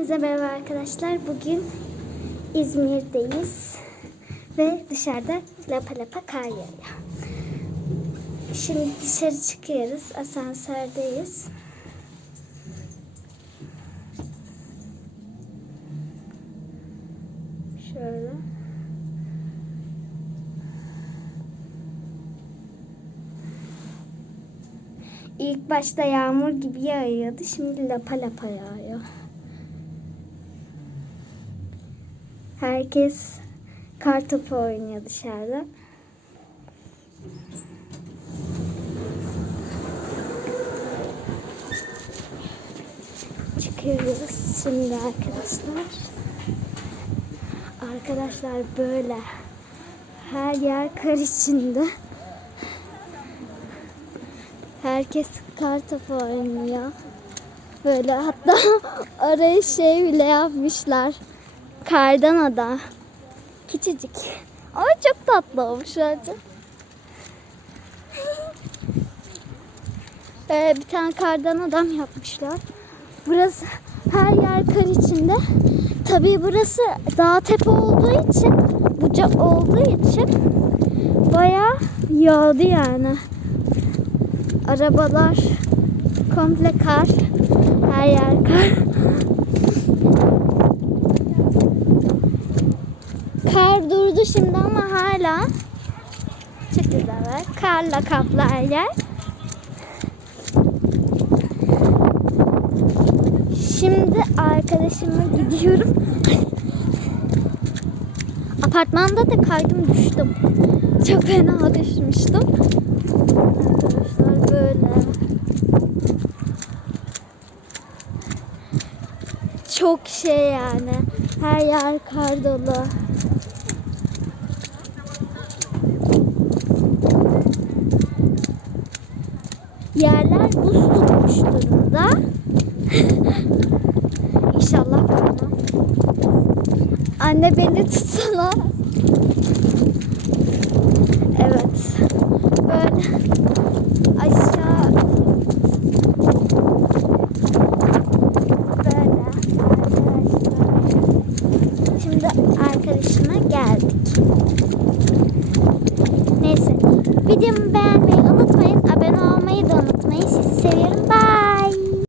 Hepinize merhaba arkadaşlar. Bugün İzmir'deyiz. Ve dışarıda lapa lapa kar yağıyor. Şimdi dışarı çıkıyoruz. Asansördeyiz. Şöyle. İlk başta yağmur gibi yağıyordu. Şimdi lapa lapa yağıyor. Herkes kar topu oynuyor dışarıda. Çıkıyoruz şimdi arkadaşlar. Arkadaşlar böyle her yer kar içinde. Herkes kar topu oynuyor. Böyle hatta oraya şey bile yapmışlar. Kardan ada. Küçücük. Ama çok tatlı olmuş bence. Ee, bir tane kardan adam yapmışlar. Burası her yer kar içinde. Tabii burası dağ tepe olduğu için, bucak olduğu için bayağı yağdı yani. Arabalar komple kar. Her yer kar. Kar durdu şimdi ama hala çok güzel. Karla kaplı her yer. Şimdi arkadaşıma gidiyorum. Apartmanda da kaydım düştüm. Çok fena düşmüştüm. Arkadaşlar böyle. Çok şey yani. Her yer kar dolu. Yerler buz tutmuş durumda. İnşallah kalmam. Anne beni tutsana. Evet. Böyle aşağı böyle. Şimdi arkadaşıma geldik.